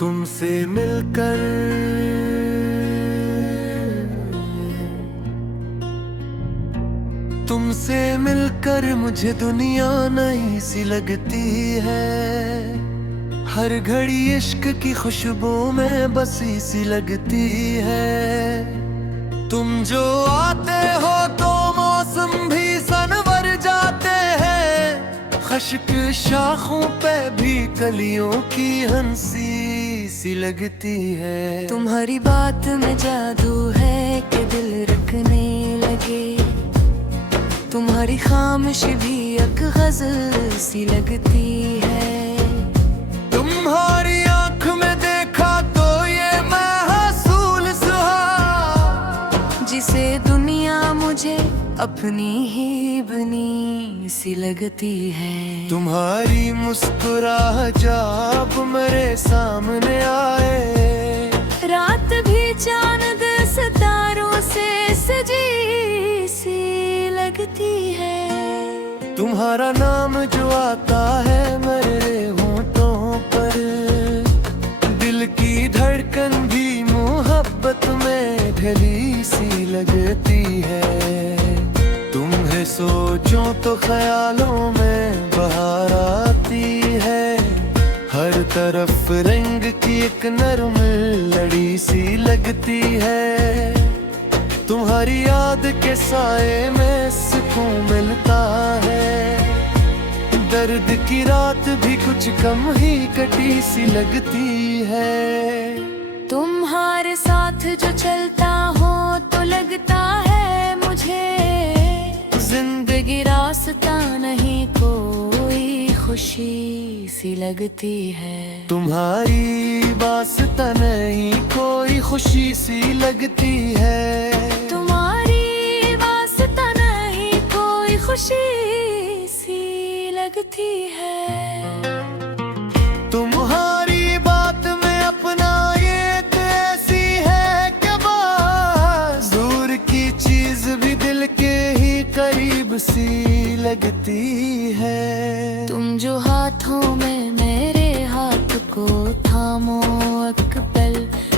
तुमसे मिलकर मुझे दुनिया नई सी लगती है। हर घड़ी इश्क की खुशबू में बसी सी लगती है। तुम जो आते हो तो मौसम भी सनवर जाते हैं। खश्क शाखों पे भी कलियों की हंसी सी लगती है। तुम्हारी बात में जादू है कि दिल रखने लगे। तुम्हारी खामोश भी एक गज़ल सी लगती है। तुम्हारी आँख में देखा तो ये महसूल सुहा, जिसे दुनिया मुझे अपनी ही बनी सी लगती है। तुम्हारी मुस्कुराहट जब मेरे सामने आए, रात भी चांद सितारों से सजी सी लगती है। तुम्हारा नाम जो आता है मेरे होठों पर, दिल की धड़कन भी मोहब्बत में ढली सी लगती है। तुम्हें सोचो तो ख्यालों में बहार आती है। हर तरफ रंग की एक नरम लड़ी सी लगती है। तुम्हारी याद के साए में सुकून मिलता है। दर्द की रात भी कुछ कम ही कटी सी लगती है। तुम्हारे साथ जो चलता हो तो लगता है मुझे जिंदगी रास्ता नहीं कोई खुशी सी लगती है। तुम्हारी वास्ता नहीं कोई खुशी सी लगती है। तुम्हारी वास्ता नहीं कोई खुशी सी लगती है। तुम्हारी बात में अपना ये ऐसी है कि बस दूर की चीज भी दिल के ही करीब सी लगती है। तुम जो हाथों में मेरे हाथ को थामो एक पल,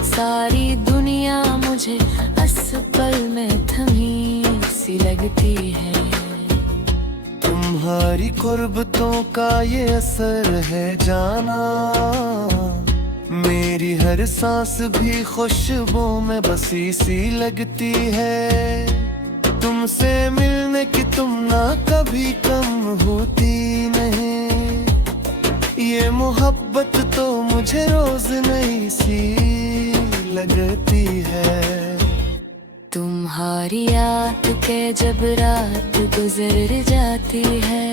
सारी दुनिया मुझे पल में थमी सी लगती है। तुम्हारी कुर्बतों का ये असर है जाना, मेरी हर सांस भी खुशबू में बसी सी लगती है। तुमसे मिलने की तुमना कभी कम होती नहीं। ये मोहब्बत तो मुझे रोज नई सी लगती है। तुम्हारी याद के जब रात गुजर जाती है,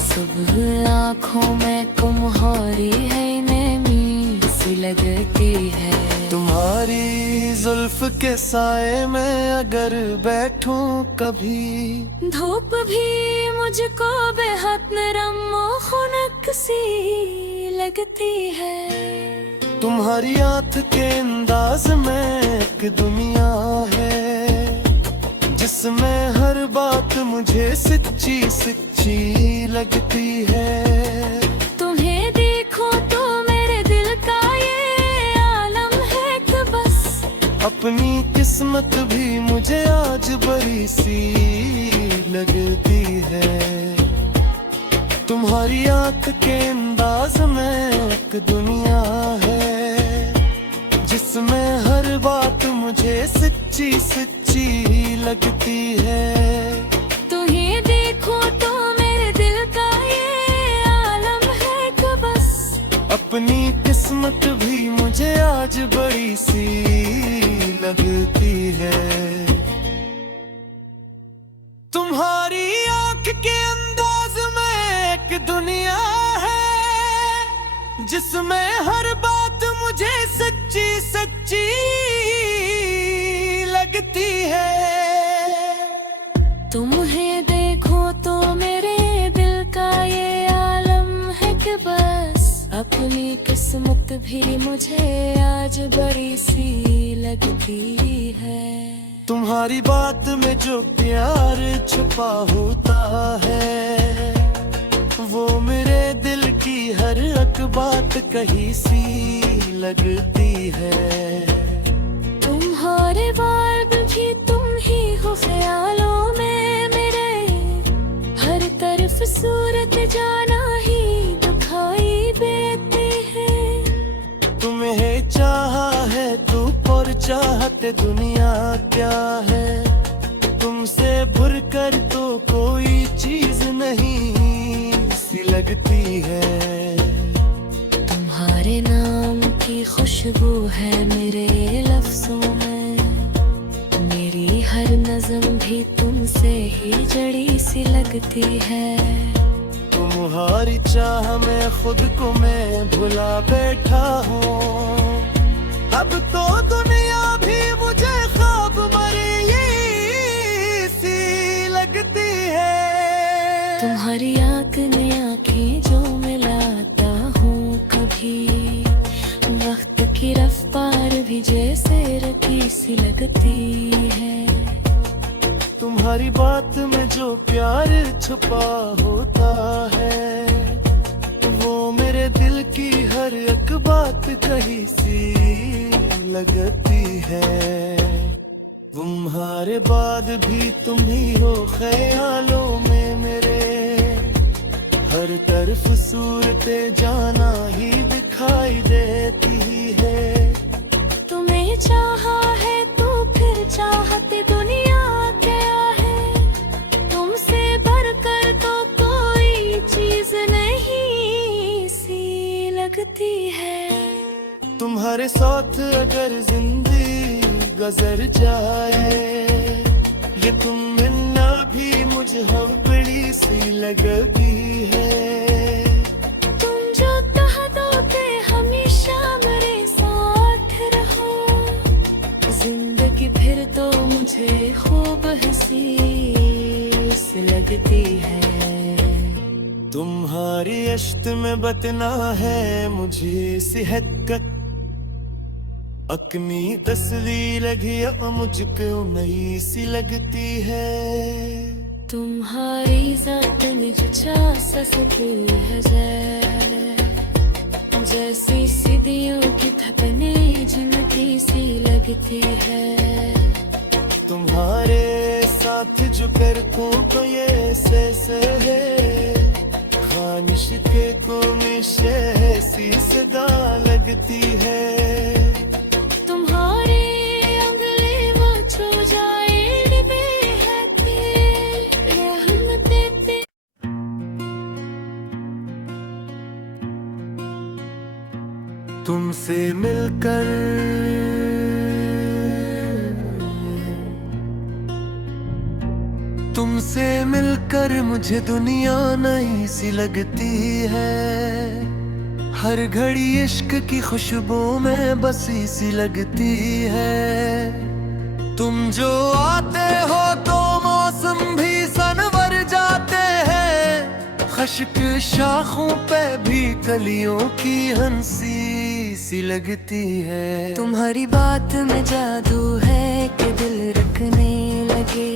सुबह आँखों में कुम्हारी है नमी सी लगती है। तुम्हारी जुल्फ के साए में अगर बैठूं कभी, धूप भी मुझको बेहद नरम खुनक सी लगती है। तुम्हारी आँख के अंदाज में एक दुनिया है, जिसमें हर बात मुझे सच्ची सच्ची लगती है। तुम्हें देखो तो मेरे दिल का ये आलम है कि बस अपनी किस्मत भी मुझे आज बड़ी सी लगती है। तुम्हारी आँख के अंदाज में एक दुनिया है, जिसमें हर बात मुझे सच्ची सच्ची लगती है। तुम्हें देखो तो मेरे दिल का ये आलम है कि बस अपनी किस्मत भी मुझे आज बड़ी सी लगती है। तुम्हारी आँख के अंदाज में एक दुनिया है, जिसमें हर बात मुझे सच्ची सच्ची लगती है। तुम्हें देखो तो मेरे दिल का ये आलम है कि बस अपनी किस्मत भी मुझे आज बड़ी सी लगती है। तुम्हारी बात में जो प्यार छुपा होता है, वो मेरे दिल की हर एक बात कही सी लगती है। तुम्हारे वार्ड भी तुम ही हो ख्यालों में मेरे, हर तरफ सूरत जाना ही दिखाई देती है। तुम्हें चाहा है तू और चाहते दुनिया क्या है, तुमसे भर कर तो कोई चीज नहीं सी लगती है। तुम्हारे नाम की खुशबू है मेरे लफ्जों में, मेरी हर नज़म भी तुमसे ही जड़ी सी लगती है। तुम्हारी चाह में खुद को मैं भुला बैठा हूँ, अब तो दुनिया भी मुझे ख्वाब भरी सी लगती है। तुम्हारी आंखें आंखें जो मिलाता हूँ कभी, वक्त की रफ्तार भी जैसे रखी सी लगती है। तुम्हारी बात में जो प्यार छुपा होता है, वो मेरे दिल की हर एक बात कही सी लगती है। तुम्हारे बाद भी तुम ही हो ख्यालों में मेरे, हर तरफ सूरतें जाना ही दिखाई देती है। तुम्हें चाहा है तो फिर चाहते दुनिया क्या है, तुमसे बढ़कर तो कोई चीज नहीं सी लगती है। तुम्हारे साथ अगर जिंदगी गुजर जाए, ये तुम मिलना भी मुझे हम बड़ी सी लगती है। तुम जो कह दोगे हमेशा मेरे साथ रहो, जिंदगी फिर तो मुझे खूब हंसी सी लगती है। तुम्हारी अश्त में बतना है मुझे सेहत का, अपनी तस्वीर लगी मुझको नई सी लगती है। तुम्हारी जात में जो चासती है, जैसी सीढ़ियों की थकने जिनकी सी लगती है। तुम्हारे साथ जो करतों को ये से है, खानिश के को में सी सदा लगती है। तुम्हारे अंगले वो छू जाए डिबे है फिर रहम देते। तुमसे मिलकर तुमसे मिलकर मुझे दुनिया नई सी लगती है। हर घड़ी इश्क की खुशबू में बसी सी लगती है। तुम जो आते हो तो मौसम भी सनवर जाते हैं, खश्क शाखों पे भी कलियों की हंसी सी लगती है। तुम्हारी बात में जादू है कि दिल रखने लगे,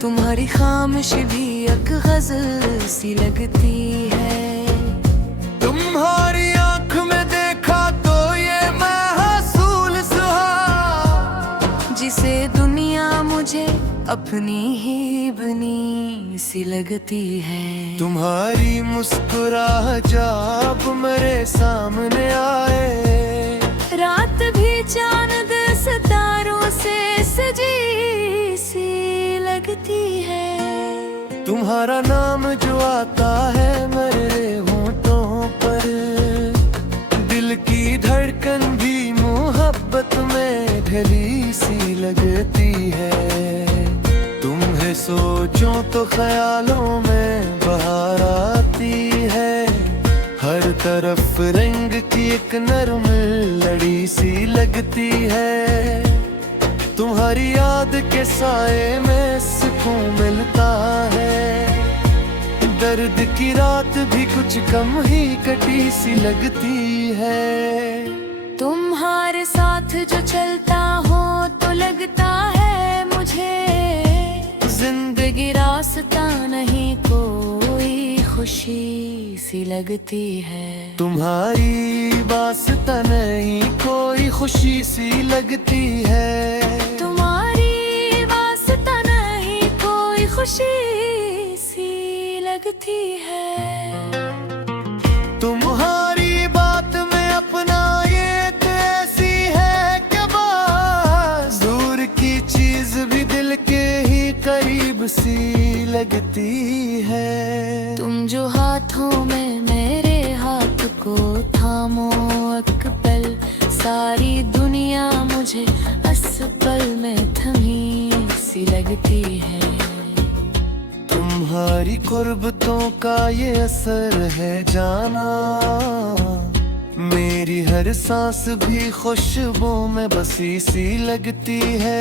तुम्हारी खामोश भी एक गजल सी लगती है। तुम्हारी आंख में देखा तो ये महसूल सुहा, जिसे दुनिया मुझे अपनी ही बनी सी लगती है। तुम्हारी मुस्कुराहट जब मेरे सामने आए, रात भी चांद सितारों से सजी सी लगती है। तुम्हारा नाम जो आता है मेरे होठों पर, दिल की धड़कन भी मोहब्बत में ढली सी लगती है। तुम्हें सोचो तो ख्यालों में बहार आती है, हर तरफ रंग की एक नरम लड़ी सी लगती है। तुम्हारी याद के साए में सुकून मिलता है, दर्द की रात भी कुछ कम ही कटी सी लगती है। तुम्हारे साथ जो चलता हो तो लगता है मुझे, जिंदगी रास्ता नहीं कोई खुशी सी सी लगती है। तुम्हारी वास्ता नहीं कोई खुशी सी लगती है। तुम्हारी वास्ता नहीं कोई खुशी सी लगती है। तुम्हारी बात में अपना ये तो ऐसी है कि बस दूर की चीज भी दिल के ही करीब सी लगती है। तुम जो हाथों में मेरे हाथ को थामो एक पल, सारी दुनिया मुझे अस्पल में थमी सी लगती है। तुम्हारी कुर्बतों का ये असर है जाना, मेरी हर सांस भी खुशबू में बसी सी लगती है।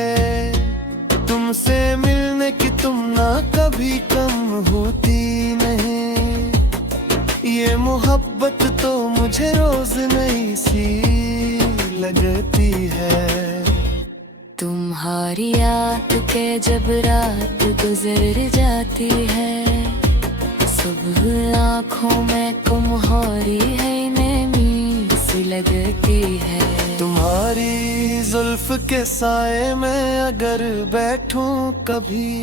तुमसे मिलने की तुमना कभी कम होती नहीं, ये मोहब्बत तो मुझे रोज नई सी लगती है। तुम्हारी याद के जब रात गुजर जाती है, सुबह आँखों में तुम्हारी है नमी सी लगती है। तुम्हारी जुल्फ के साए में अगर बैठूं कभी,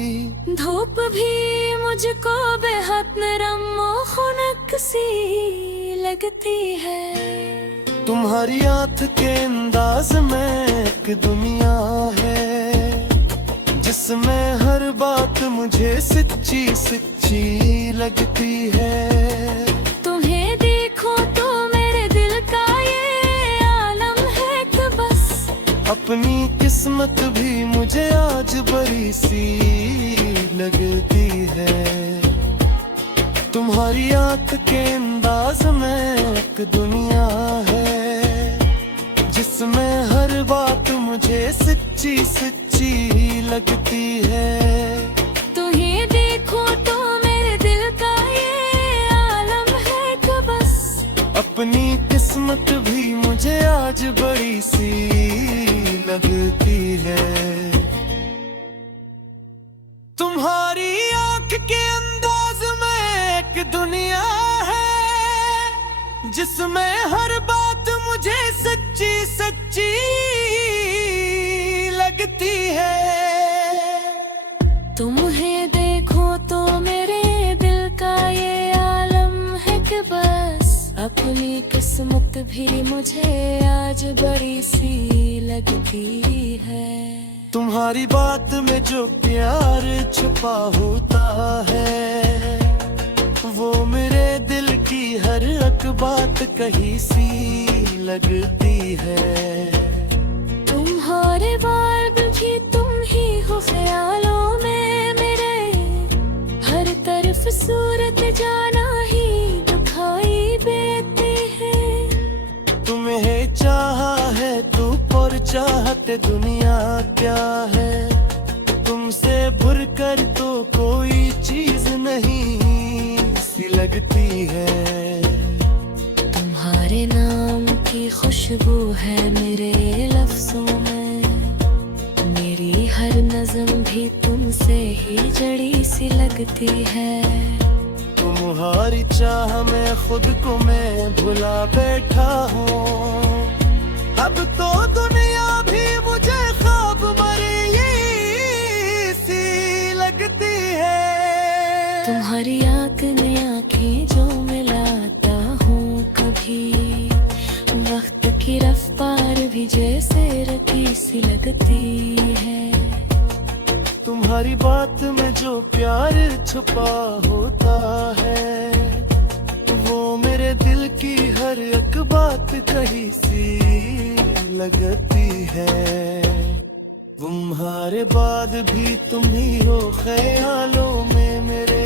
धूप भी मुझको बेहद नरम और खुनक सी लगती है। तुम्हारी आँख के अंदाज में एक दुनिया है, जिसमें हर बात मुझे सच्ची सच्ची लगती है। तुम्हें देखो तो मेरे दिल का ये आलम है कि बस अपनी किस्मत भी मुझे आज बड़ी सी लगती है। तुम्हारी आँख के अंदाज में एक दुनिया है, जिसमें हर बात मुझे सच्ची सच्ची लगती है। तुम्हें देखो तो मेरे दिल का ये आलम है कि बस अपनी किस्मत भी मुझे आज बड़ी सी लगती है। तुम्हारी आँख के अंदाज में एक दुनिया है, जिसमें हर बात मुझे सच्ची सच्ची लगती है। तुम्हें देखो तो मेरे दिल का ये आलम है कि बस अपनी किस्मत भी मुझे आज बड़ी सी लगती है। तुम्हारी बात में जो प्यार छुपा होता है, वो मेरे दिल की हर एक बात कही सी लगती है। तुम्हारे वार्ड भी तुम ही हो ख्यालों में मेरे, हर तरफ सूरत जाना ही दिखाई देती है। तुम्हें चाहा है तू और चाहते दुनिया क्या है, तुमसे भर कर तो कोई चीज नहीं सी लगती है। तुम्हारे नाम की खुशबू है मेरे लफ्जों में, मेरी हर नज़म भी तुमसे ही जड़ी सी लगती है। तुम्हारी चाह में खुद को मैं भुला बैठा हूँ, अब तो दुनिया भी मुझे ख्वाब मरी सी लगती है। तुम्हारी आँख में आँखें जो मिलाता हूँ कभी, वक्त की रफ्तार भी जैसे रखी सी लगती है। तुम्हारी बात में जो प्यार छुपा होता है, वो मेरे दिल की हर एक बात कही सी लगती है। तुम्हारे बाद भी तुम ही हो ख्यालों में मेरे,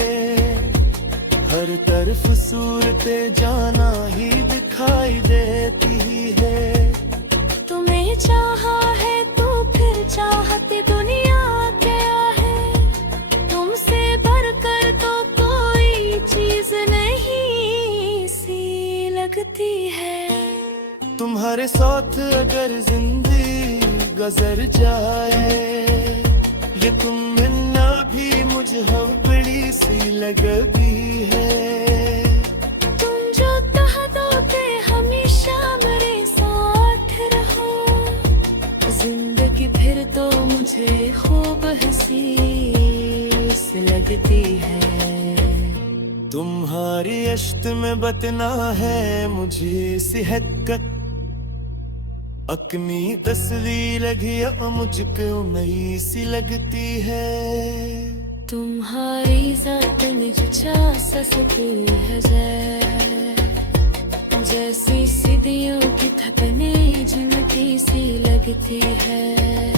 हर तरफ सूरते जाना ही दिखाई देती है। तुम्हें चाहा है तो फिर चाहते दुनिया क्या है, तुमसे बढ़कर तो कोई चीज नहीं सी लगती है। तुम्हारे साथ अगर जिंदगी गुजर जाए, ये तुम मिलना भी मुझे बड़ी सी लगती है। तुम सी लगती है। तुम्हारी अश्त में बतना है मुझे सेहत का, अपनी तस्वीर लगी मुझको नई सी लगती है। तुम्हारी ज़ात में जो ससती है जैसी सीढ़ियों की थकने जिनकी सी लगती है।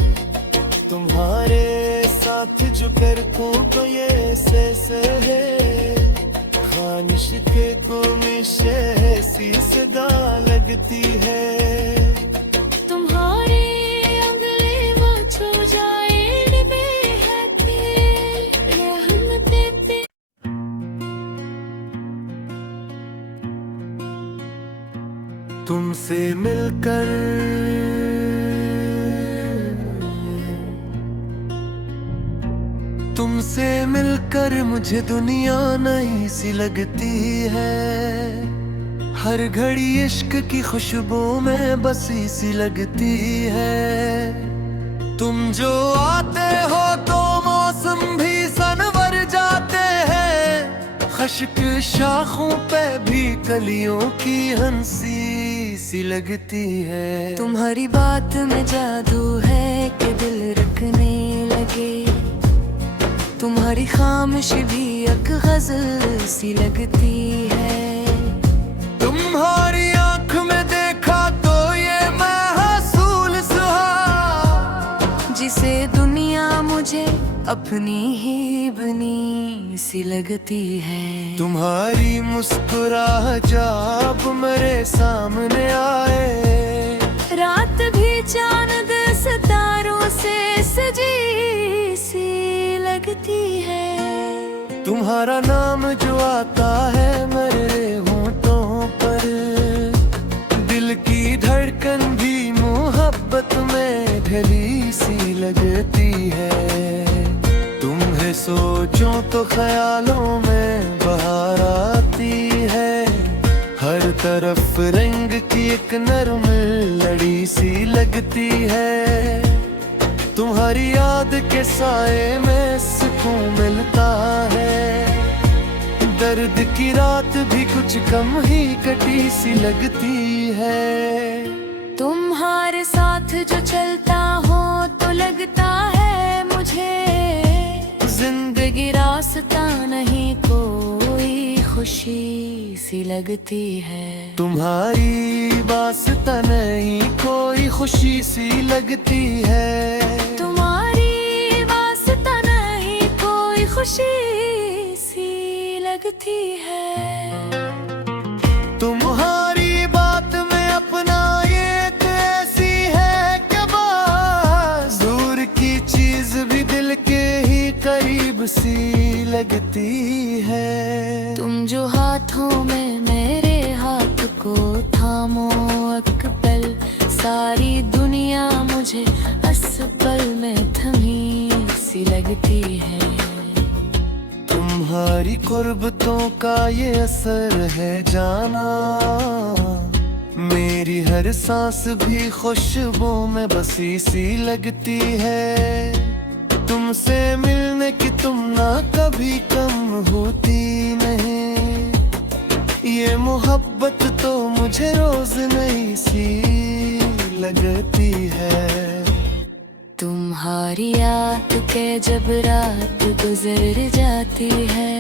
तुम्हारे साथ जो करको तो ये से है, खानिश के को मिशे सी सदा लगती है। तुम्हारे अंगले में छू जाए हैप्पी रहमते पे। तुमसे मिलकर मुझे दुनिया नई सी लगती है। हर घड़ी इश्क की खुशबू में बसी सी लगती है। तुम जो आते हो तो मौसम भी सनवर जाते हैं, खश्क शाखों पे भी कलियों की हंसी सी लगती है। तुम्हारी बात में जादू है कि दिल रखने लगे, तुम्हारी खामोशी भी एक गजल सी लगती है। तुम्हारी आंख में देखा तो ये महसूल सुहा, जिसे दुनिया मुझे अपनी ही बनी सी लगती है। तुम्हारी मुस्कुराहट जब मेरे सामने आए, रात भी चांद सितारों से सजी सी लगती है। तुम्हारा नाम जो आता है मेरे होठों पर, दिल की धड़कन भी मोहब्बत में ढली सी लगती है। तुम्हें सोचो तो ख्यालों में बहार आती है, हर तरफ रंग की एक नरम लड़ी सी लगती है। तुम्हारी याद के साए में सुकून मिलता है, दर्द की रात भी कुछ कम ही कटी सी लगती है। तुम्हारे साथ जो चलता हो तो लगता है मुझे जिंदगी रास्ता नहीं कोई खुशी सी लगती है। तुम्हारी वास्ता नहीं कोई खुशी सी लगती है। तुम्हारी वास्ता नहीं कोई खुशी सी लगती है। तुम्हारी बात में अपना ये ऐसी है कि बस दूर की चीज भी दिल के ही करीब सी लगती है। तुम जो हाथों में मेरे हाथ को थामो एक पल, सारी दुनिया मुझे अस्पल में थमी सी लगती है। तुम्हारी कुर्बतों का ये असर है जाना, मेरी हर सांस भी खुशबू में बसी सी लगती है। तुमसे मिलने की तुम ना कभी कम होती नहीं, ये मोहब्बत तो मुझे रोज नई सी लगती है। तुम्हारी याद के जब रात गुजर जाती है,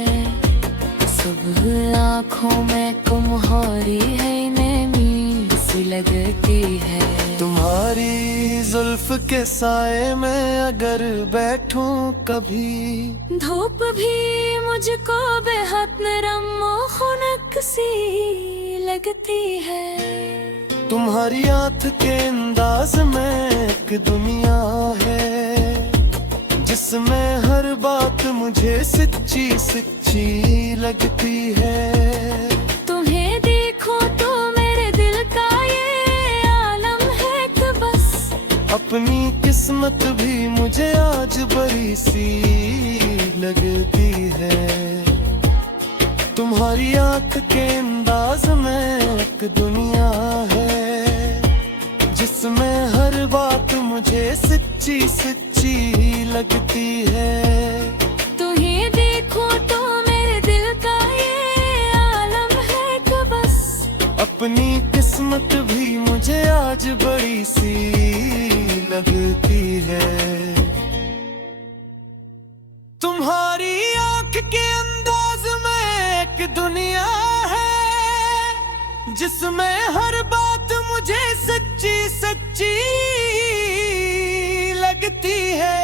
सुबह आँखों में कुम्हारी है नैनी सी लगती है। तुम्हारी जुल्फ के साए में अगर बैठूं कभी, धूप भी मुझको बेहद नरम खुनक सी लगती है। तुम्हारी आँख के अंदाज में एक दुनिया है, जिसमें हर बात मुझे सच्ची सच्ची लगती है। तुम्हें देखो तो मेरे दिल का ये आलम है कि बस अपनी किस्मत भी मुझे आज बड़ी सी लगती है। तुम्हारी आँख के अंदाज में एक दुनिया है, जिसमें हर बात मुझे सच्ची सच्ची लगती है। तुम्हें देखो तो मेरे दिल का ये आलम है कि बस अपनी किस्मत भी मुझे आज बड़ी सी लगती है। तुम्हारी आंख के अंदाज में एक दुनिया है जिसमें हर बात मुझे सच्ची सच्ची लगती है।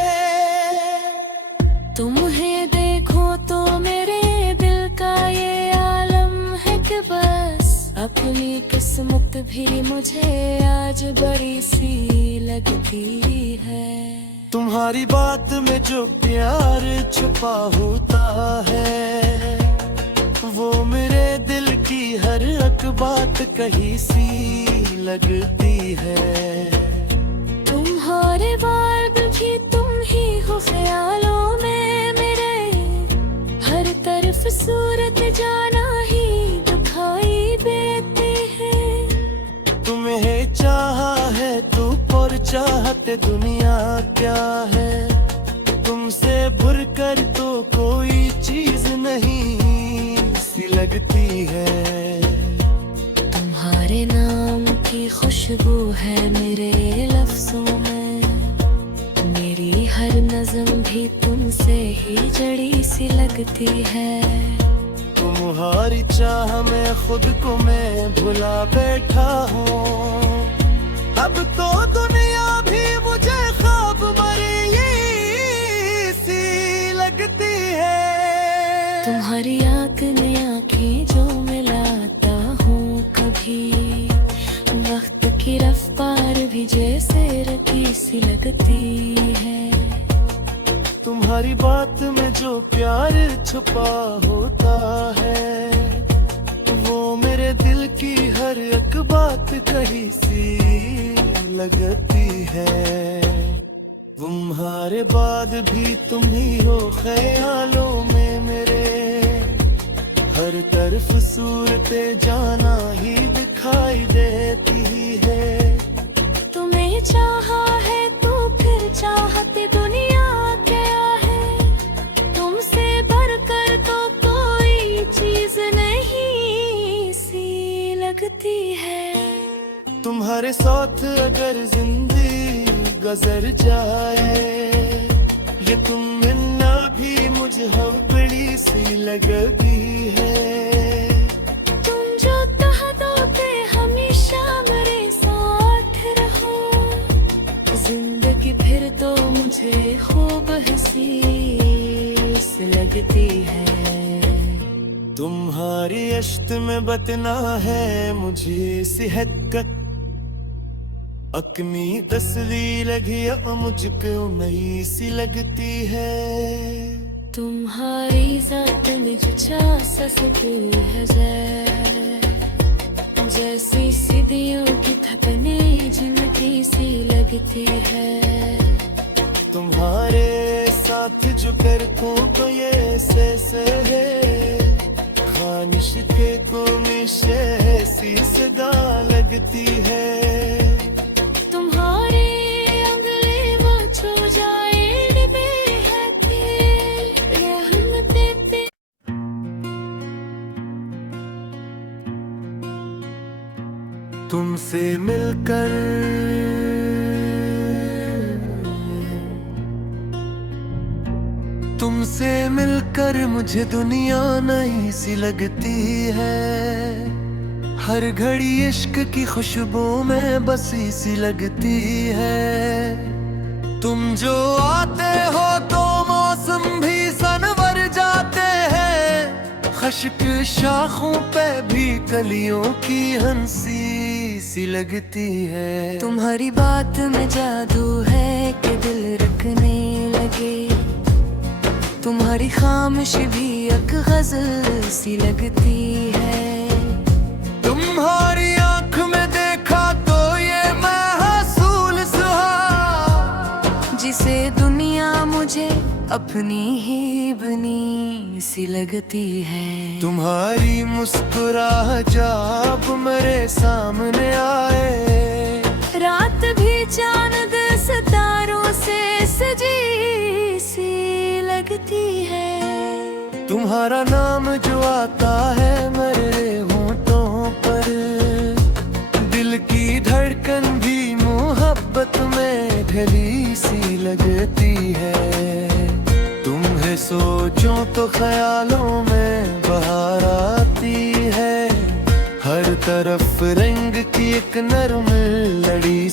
तुम्हें देखो तो मेरे दिल का ये आलम है कि बस अपनी किस्मत भी मुझे आज बड़ी सी लगती है। तुम्हारी बात में जो प्यार छुपा होता है वो मेरे दिल की हर एक बात कहीं सी लगती है। तुम्हारे बात भी तुम ही हो ख्यालों में मेरे, हर तरफ सूरत जाना ही दिखाई देती है। तुम्हें चाहा है तो और चाहते दुनिया क्या है, तुमसे भर कर तो कोई चीज नहीं सी लगती है। तुम्हारे नाम की खुशबू है मेरे लफ्जों में, मेरी हर नज़म भी तुमसे ही जड़ी सी लगती है। तुम्हारी चाह में खुद को मैं भुला बैठा हूँ, अब तो दुनिया भी मुझे ख्वाब भरी सी लगती है। तुम्हारी आँख में आँखें जो मिलाता हूँ कभी, वक्त की रफ्तार भी जैसे रखी सी लगती है। तुम्हारी बात में जो प्यार छुपा होता है वो मेरे दिल की हर एक बात कहीं सी लगती है। तुम्हारे बाद भी तुम ही हो ख्यालों में मेरे, हर तरफ सूरतें जाना ही दिखाई देती है। तुम्हें चाहा है तो फिर चाहते दुनिया क्या है, तुमसे बढ़कर तो कोई चीज नहीं सी लगती है। तुम्हारे साथ अगर जिंदगी गुजर जाए, ये तुम मिलना भी मुझे हम बड़ी सी लगती है। तुम जो कह दो के हमेशा मेरे साथ रहो, जिंदगी फिर तो मुझे खूब हंसी सी लगती है। तुम्हारी अश्त में बतना है मुझे सेहत का, अपनी तस्वीर लगी मुझको नई सी लगती है। तुम्हारी जात में जो चासती है जैसी सीढ़ियों की थकने जिनकी सी लगती है। तुम्हारे साथ जो करतों को ये से है, खानिश के को मिशे सी सदा लगती है। तुम्हारे अंगले वो छू जाए डिबे है तेरे रहमते पे। तुमसे मिलकर तुमसे मिलकर मुझे दुनिया नई सी लगती है। हर घड़ी इश्क की खुशबू में बसी सी लगती है। तुम जो आते हो तो मौसम भी सनवर जाते हैं, खश्क शाखों पे भी कलियों की हंसी सी लगती है। तुम्हारी बात में जादू है कि दिल रखने लगे, तुम्हारी खामोशी भी एक गजल सी लगती है। तुम्हारी आंख में देखा तो ये महसूल सुहा, जिसे दुनिया मुझे अपनी ही बनी सी लगती है। तुम्हारी मुस्कुराहट जब मेरे सामने आए, रात भी चांद सितारों से सजी सी लगती है। तुम तुम्हारा नाम जो आता है मेरे होंठों पर, दिल की धड़कन भी मोहब्बत में ढली सी लगती है। तुम्हें सोचूं तो ख्यालों में बहार आती है, हर तरफ रंग की एक नरम लड़ी